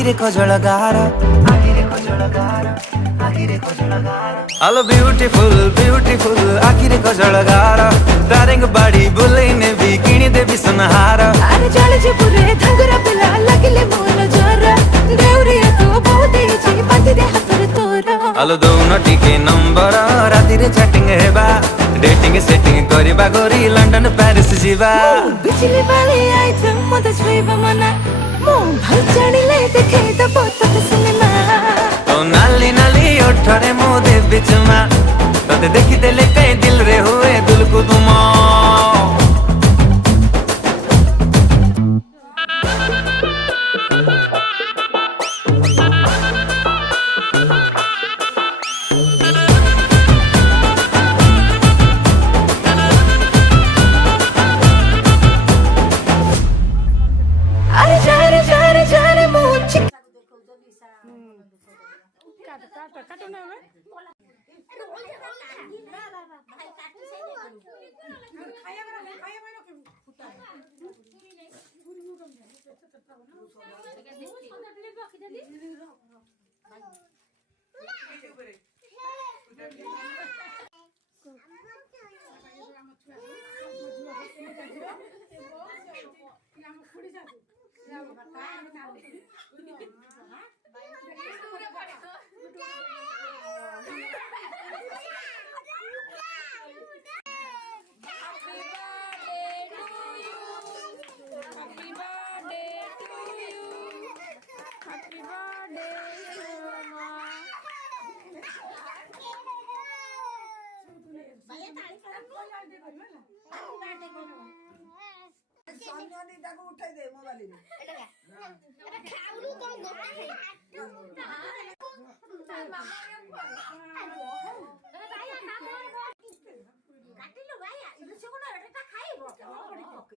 आखिरे कजळगार Hello beautiful beautiful आखिरे कजळगार तारेंग बाड़ी बुलेने भी किणी देवी सुनहार अरे जाले जे पुरे धंगरा पिला लगिले मोल जोरा देवरी तो बहुत ही पाती दे हातरे तोरा Hello दोनों टिके नंबर राती रे चैटिंग हेबा डेटिंग सेटिंग करिबा गोरी लंडन पेरिस जीवा बिजली वाली आइटम मत छुइबा मना मो भल जानिले देखे त बहुत सिनेमा तो नाली नाली ओठरे मो दे बिचमा तते देखि देले कई दिल रे हुए दिल को तुमा अरे जा रे मो चिक काटो ना में उठाई दे मोबाइल में खाउलु तो